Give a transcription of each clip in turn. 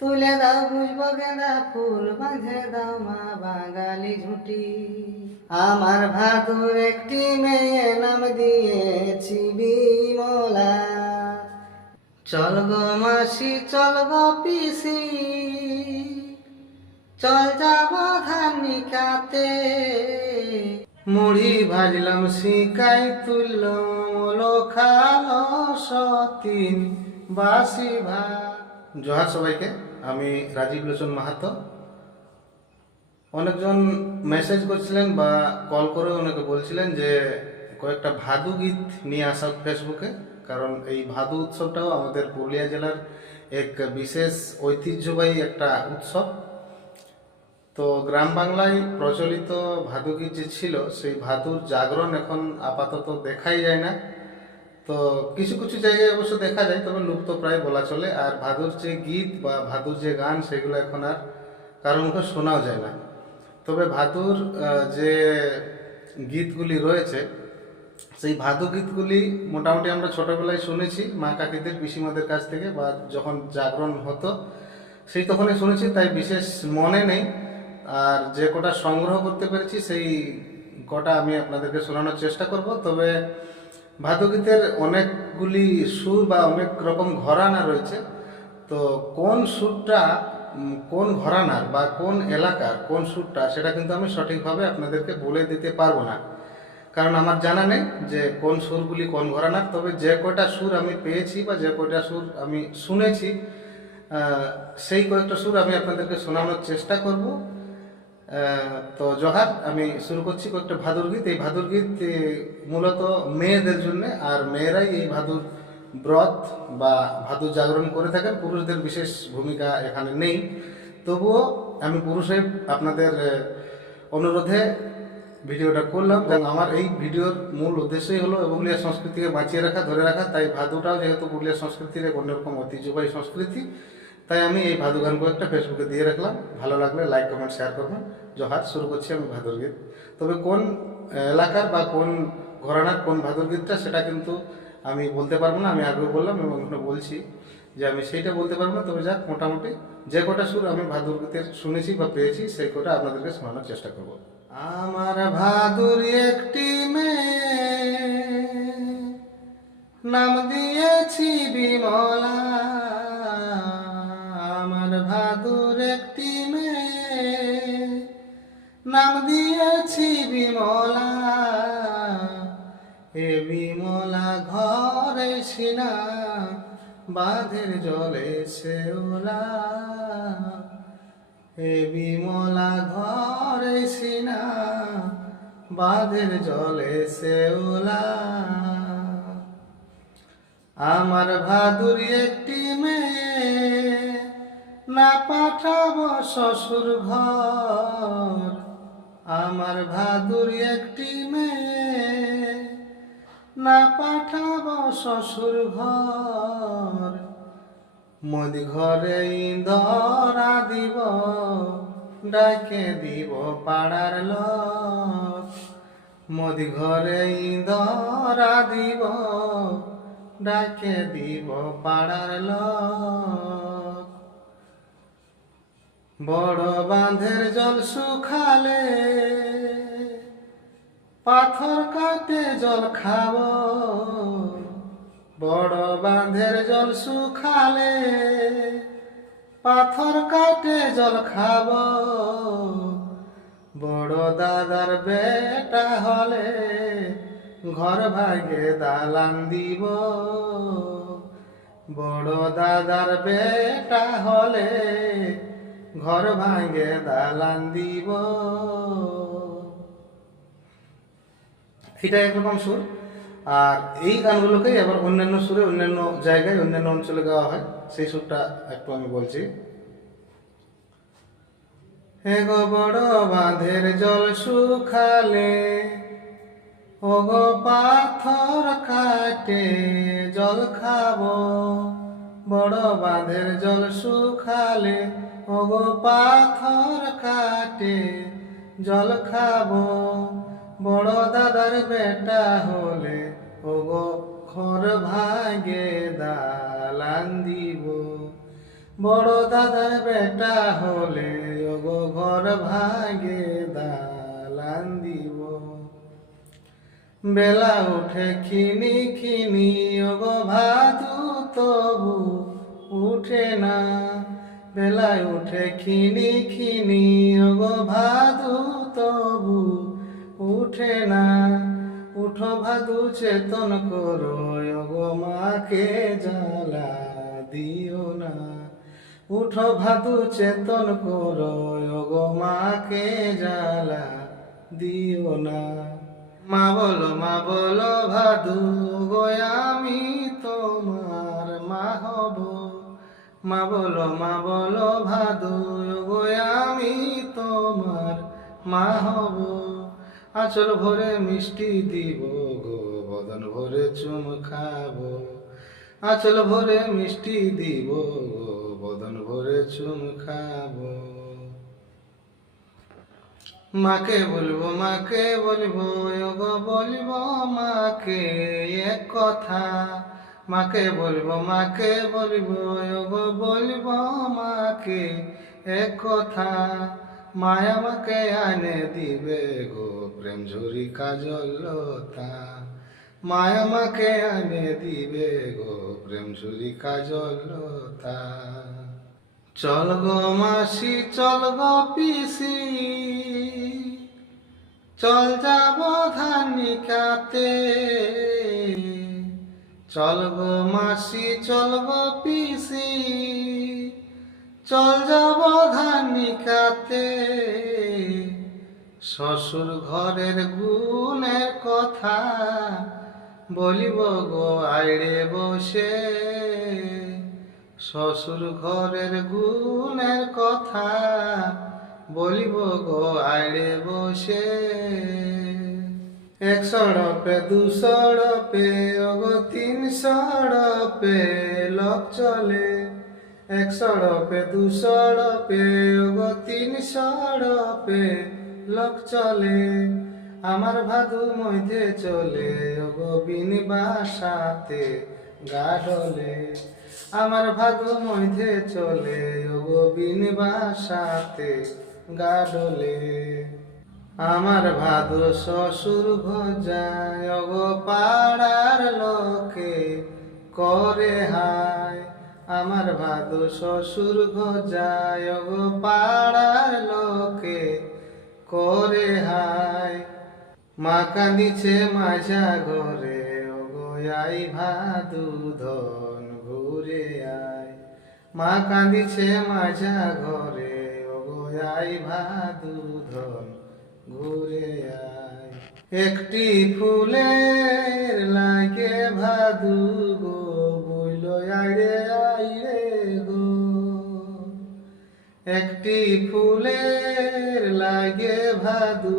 তুলে দাও বুঝব গেঁদা, ফুল বাঁধে দাও মা বাঙালি ঝুটি। আমার ভাদুর একটি মেয়ে নাম দিয়েছি বিমলা। চল গো মাসি, চল গো পিসি। চল যাব ধান নিকাতে মুড়ি ভাজলাম, শিকাই তুললাম খালো সতীন বাসি ভা জোহার সবাইকে। আমি রাজীব লোচন মাহাতো। অনেকজন মেসেজ করছিলেন বা কল করে অনেকে বলছিলেন যে, কয়েকটা ভাদু গীত নিয়ে আসা ফেসবুকে কারণ এই ভাদু উৎসবটাও আমাদের পুরুলিয়া জেলার এক বিশেষ ঐতিহ্যবাহী একটা উৎসব। তো গ্রাম বাংলায় প্রচলিত ভাদু গীত যে ছিল, সেই ভাদুর জাগরণ এখন আপাতত দেখাই যায় না। তো কিছু কিছু জায়গায় অবশ্য দেখা যায়, তবে লুপ্ত প্রায় বলা চলে। আর ভাদুর যে গীত বা ভাদুর যে গান, সেগুলো এখন আর কারোর মুখে শোনাও যায় না। তবে ভাদুর যে গীতগুলি রয়েছে, সেই ভাদু গীতগুলি মোটামুটি আমরা ছোটবেলায় শুনেছি মা কাকিদের, পিসিমাদের কাছ থেকে, বা যখন জাগরণ হতো, সেই তখনই শুনেছি, তাই বিশেষ মনে নেই। আর যে কটা সংগ্রহ করতে পেরেছি, সেই কটা আমি আপনাদেরকে শোনানোর চেষ্টা করব। তবে ভাদু গীতের অনেকগুলি সুর বা অনেক রকম ঘরানা রয়েছে। তো কোন সুরটা কোন ঘরানার বা কোন এলাকার কোন সুরটা, সেটা কিন্তু আমি সঠিকভাবে আপনাদেরকে বলে দিতে পারব না। কারণ আমার জানা নেই যে কোন সুরগুলি কোন ঘরানার, তবে যে কয়টা সুর আমি পেয়েছি বা যে কয়টা সুর আমি শুনেছি সেই কয়েকটা সুর আমি আপনাদেরকে শোনানোর চেষ্টা করব। তো জহার, আমি শুরু করছি কয়েকটা ভাদুর গীত। এই ভাদুর গীত মূলত মেয়েদের জন্য, আর মেয়েরাই এই ভাদুর ব্রত বা ভাদুর জাগরণ করে থাকেন। পুরুষদের বিশেষ ভূমিকা এখানে নেই। তবুও আমি পুরুষ আপনাদের অনুরোধে ভিডিওটা করলাম। এবং আমার এই ভিডিওর মূল উদ্দেশ্যই হলো পুরুলিয়া সংস্কৃতিকে বাঁচিয়ে রাখা, ধরে রাখা। তাই ভাদুটাও যেহেতু পুরুলিয়া সংস্কৃতির এক অন্যরকম ঐতিহ্যবাহী সংস্কৃতি তাই আমি এই ভাদু গান একটা ফেসবুকে দিয়ে রাখলাম। ভালো লাগলে লাইক কমেন্ট শেয়ার করবেন জহার, শুরু করছি আমি ভাদুর গীত। তবে কোন এলাকার বা কোন ঘরানার কোন ভাদুর গীতটা সেটা কিন্তু আমি বলতে পারব না। আমি আগেও বললাম এবং এখনও বলছি যে আমি সেইটা বলতে পারব না। তবে যাক, মোটামুটি যে কটা সুর আমি ভাদুর গীতের শুনেছি বা পেয়েছি, সেই কটা আপনাদেরকে শোনানোর চেষ্টা করব। আমার ভাদুর একটি মেয়ে, নাম দিয়েছি বিমলা। ভাদুর একটি মেয়ে। নাম দিয়েছি বিমলা। এ বিমলা ঘরে সিনা, বাঁধের জলে শেওলা এ বিমলা ঘরে সিনা, বাঁধের জলে শেওলা আমার ভাদুর একটি মেয়ে। না পাঠাবো শ্বশুর ঘর। আমার ভাদুর একটি মেয়ে। না পাঠাবো শ্বশুর ঘর। মদি ঘরে ইন্দরা দিব ডাকে দিব পাড়ার লোক। মদি ঘরে ইন্দরা দিব ডাকে দিব পাড়ার লোক। বড় বাঁধের জল শুখালে পাথর কাটে জল খাব। বড় বাঁধের জল শুখালে পাথর কাটে জল খাব। বড় দাদার বেটা হলে ঘর ভাগে দালান দিব। বড় দাদার বেটা হলে ঘর ভাঙে দালান দিব। এটা একরকম সুর। আর এই গানগুলোকেই আবার অন্যান্য সুরে অন্যান্য জায়গায়, অন্যান্য অঞ্চলে গাওয়া হয়। সেই সুরটা একটু আমি বলছি। হে গো বড় বাঁধের জল শুখালে ও গো পাথর কাটে, জল খাব। বড় বাঁধের জল শুখালে ও গো পাথর কাটে, জল খাব। বড় দাদার বেটা হলে ও গো খর ভাগে দালান দিব। বড় দাদার বেটা হলে, ওগো ঘর ভাগে দালান দিব। বেলা উঠে খিনি খিনি, ওগো ভাদু, তবু উঠে না। বেলায় উঠে খিনি খিনি, ওগো ভাদু, তবু উঠে না। উঠো ভাদু, চেতন করো, ওগো মাকে জ্বালা দিও না। উঠো ভাদু, চেতন করো, ওগো মাকে জ্বালা দিও না। মা বলো মা বলো, ভাদু আমি তোমার মা হব। মা বলো মা বলো, ভাদু আমি তোমার মা হব। আচল ভরে মিষ্টি দিব গো, বদন ভরে চুম খাব। আচল ভরে মিষ্টি দিব গো, বদন ভরে চুম খাব। মাকে বলব মাকে বলব গো বলব, মাকে এক কথা। মাকে বলব মাকে বলব গো বলব, মাকে এক কথা। মায়া মাকে আনে দিবে গো প্রেম ঝুরি কাজল লতা। মায়া মাকে আনে দিবে গো প্রেম ঝুরি কাজল লতা। চল গো মাসি, চল গো পিসি। চল যাব ধানিকাতে। চল গো মাসি, চল গো পিসি। চল যাব ধানিকাতে। শ্বশুর ঘরের গুণের কথা বলিব গো, আইড়ে বসে। শ্বশুর ঘরের গুণের কথা বলিব গো আইড়ে বসে। এক সড়পে, দু সড়পে, ওগো, তিন সড়পে লোক চলে। এক সড়পে, দু সড়পে, ওগো, তিন সড়পে লোক চলে। আমার ভাদু মধ্যে চলে, ওগো বিন বাসাতে গাডলে আমার ভাদু মধ্যে চলে, ওগো বিন বাসাতে গাডলে আমার ভাদু শ্বশুর ভজায়, ওগো পাড়ার লোকে করে হায়। আমার ভাদু শ্বশুর ভজায় গো পাড়ার মা কান্দিছে মাঝা ঘরে, ওগো, আই ভাদু ধন ঘুরে আয়। মা কান্দিছে মাঝা ঘরে, ওগো, আই ভাদু ধন ঘুরে আয়। একটি ফুলের লাগে ভাদু গো, বইল আইরে আইরে গো। একটি ফুলের লাগে ভাদু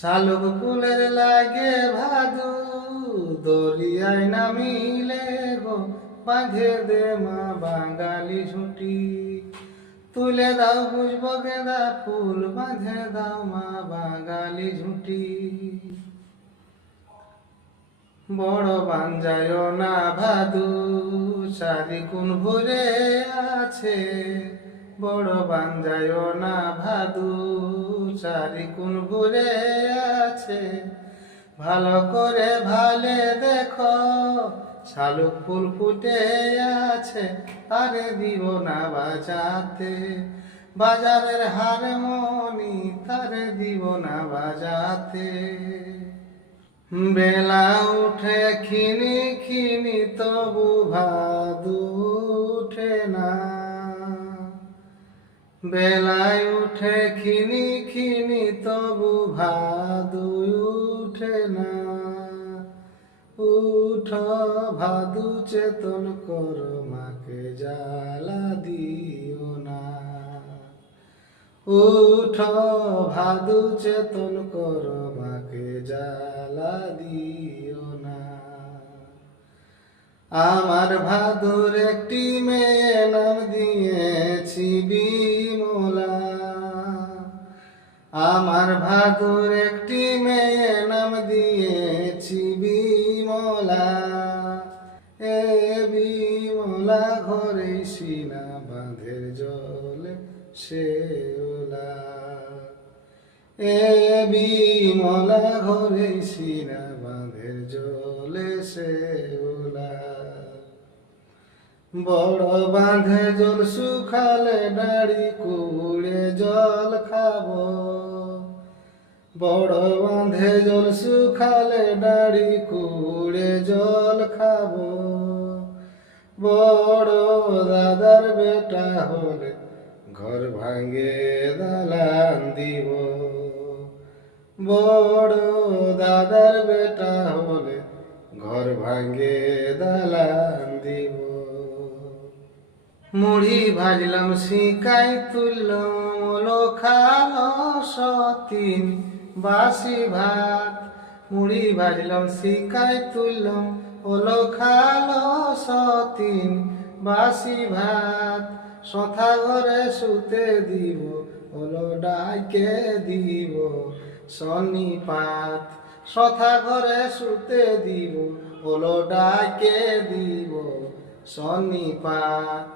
শালুক ফুলের লাগে ভাদু, দরিয়ায় নামিলে গো, বাঁধে দে মা বাঙালি ঝুটি তুলে দাও বুঝব গেঁদা ফুল, বাঁধে দাও মা বাঙালি ঝুটি। বড় বাঞ্জায় না ভাদু, চারি কোন ভরে আছে। বড় বাঞ্জায় না ভাদু, চারি কোন ভরে আছে। ভালো করে ভালে দেখো, শালুক ফুল ফুটে আছে। আরে দিব না বাজাতে, বাজারের হারমোনি তারে দিব না বাজাতে। বেলা উঠে খিনি খিনি তবু ভাদু উঠে না। বেলায় উঠে খিনি খিনি তবু ভাদু উঠে না। উঠ ভাদু চেতন কর, মাকে জ্বালা দিও না। উঠ ভাদু চেতন কর, মাকে জ্বালা দিও না। আমার ভাদুর একটি মেয়ে নাম দিয়েছি বিমলা আমার ভাদুর একটি মেয়ে নাম দিয়েছি বিমলা। এ বিমলা ঘরে সিনা বাঁধের জলে শেওলা এ বিমলা ঘরে সিনা বাঁধের জলে শেওলা বড় বাঁধে জল শুখালে ডাড়ি কুড়ে জল খাব। বড় বাঁধে জল শুখালে ডাড়ি কুড়ে জল খাব। বড় দাদার বেটা হলে ঘর ভাঙে দালান দিব। বড় দাদার বেটা হলে ঘর ভাঙে দালান দিব। মুড়ি ভাজলাম, শিকাই তুললাম ওলো খালো সতিন। বাসি ভাত, মুড়ি ভাজলাম, শিকাই তুললাম, ওলো খালো সতিন বাসি ভাত। সথা ঘরে শুতে দিব, ওলো ডাকে দিব শনি পাত। সথা ঘরে শুতে দিব, ওলো ডাকে দিব শনি পাত।